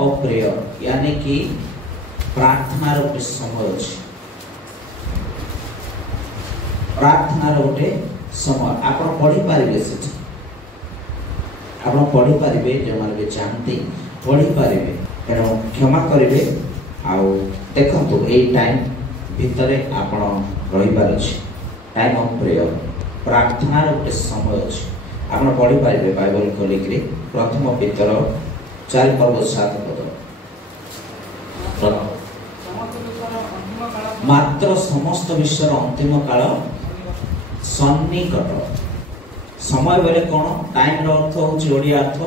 of prayer यानी कि प्रार्थना गोटे समय अच्छे प्रार्थना गोटे समय आप पढ़ी पारे से आप पढ़ी पारे जो मैंने भी चाहती पढ़ी पारे तेणु क्षमा करेंगे आउ देखु ये टाइम भितर आप रही टाइम ऑफ प्रेयर प्रार्थना गोटे समय अच्छे आप पढ़ी पारे बाइबल खोलिक प्रथम पितर 4 पर्व 7 पद मात्र समस्त विश्वर अंतिम काल सन्निकट समय बेले कौन टाइम रो अर्थ होची ओडिया अर्थ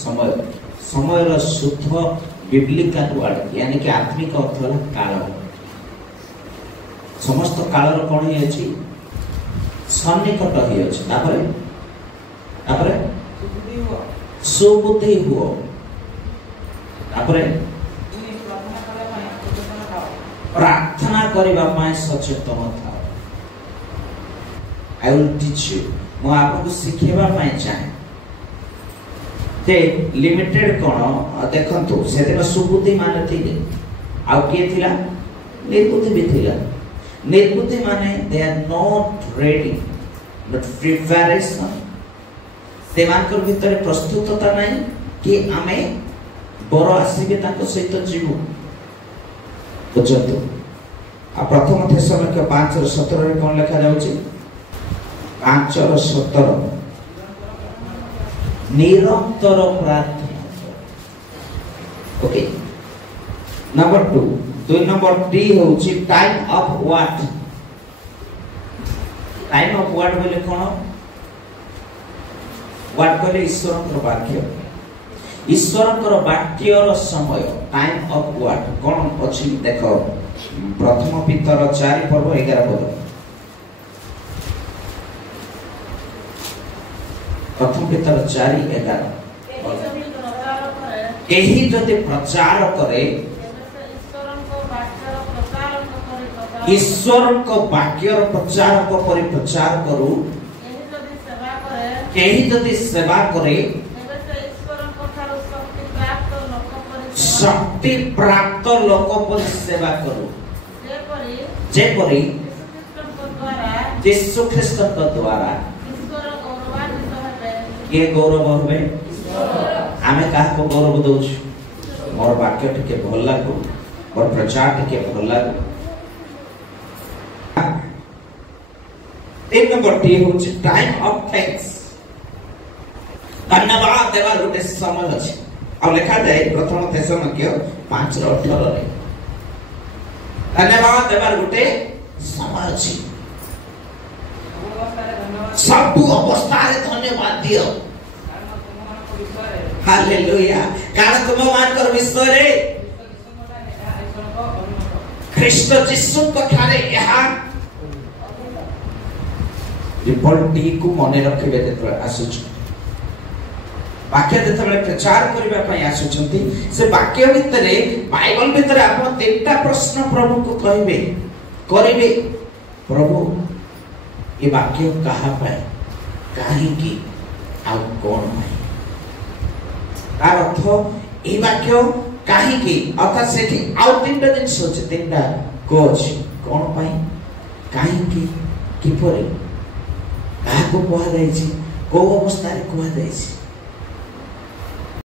समय समय रो शुद्ध बिब्लिकल वर्ड यानी कि आत्मिक अर्थ है काल समस्त काल रो कौन ही अछि सन्निकट ही अछि तापरे तापरे सुबुद्धि हुओ तापरे प्रार्थना करबा पाए सचेतन था आई विल टीच यू मो आपको सिखेबा पाए चाहे ते लिमिटेड कोन देखंतु से दिन सुबुद्धि माने थिले आ के थिला निर्बुद्धि भी थिला निर्बुद्धि माने they are not ready but preparation ते मानकर भीतर प्रस्तुतता नहीं कि आमे बर आसीबे ताको सहित जीवु बुझतु आ प्रथम थेसलोनिके 5:17 रे कोन लिखा जाउची 5:17 निरंतर प्रार्थना ओके नंबर 2 नंबर 3 होची time of what time of what बोले कोन व्हाट बोले ईश्वरकर वाक्य ईश्वरकर वाक्यर समय टाइम ऑफ व्हाट कोन अछि देखो प्रथम पितर 4 पर्व 11 पद प्रथम पितर 4:11 केही जदि प्रचार करे ईश्वर को वाक्यर प्रचार को परि प्रचार करू केही जदि सेवा करे शक्ति प्राप्त लोक पर सेवा करू जेपरि यीशु ख्रीष्ट के द्वारा ये गौरव होबे आमे काहा को गौरव दउछु मोर वाक्य टिके भल लागो मोर प्रचार टिके भल लागो 3 नंबर 3 होछि टाइम ऑफ थैंक्स धन्यवाद देवा गोटे समय अछि अब लिखा जाए प्रथम थेसलोनिके 5:18 रे धन्यवाद देवा गोटे समय अछि सब अवस्था रे धन्यवाद दियो हालेलुया कारण तुम मान कर विश्व रे ख्रीष्ट यीशु को ठारे यहा रिपोर्टी को मने रखिबे ते आसुछ वाक्य जेतबे प्रचार करबा पई आसुछंती से वाक्य भितरे बाइबल भितरे आपण तीनटा प्रश्न प्रभु को कहबे करिवे प्रभु ये वाक्य कहा पाए काहे की आ कोन पाए तार अर्थ ए वाक्य काहे की अर्थात सेठी आउ तीनटा दिन सोचे तीनटा कोच कोन पाए काहे की किपरे काहा को कहा जाय छी को अवस्था रे कहा जाय छी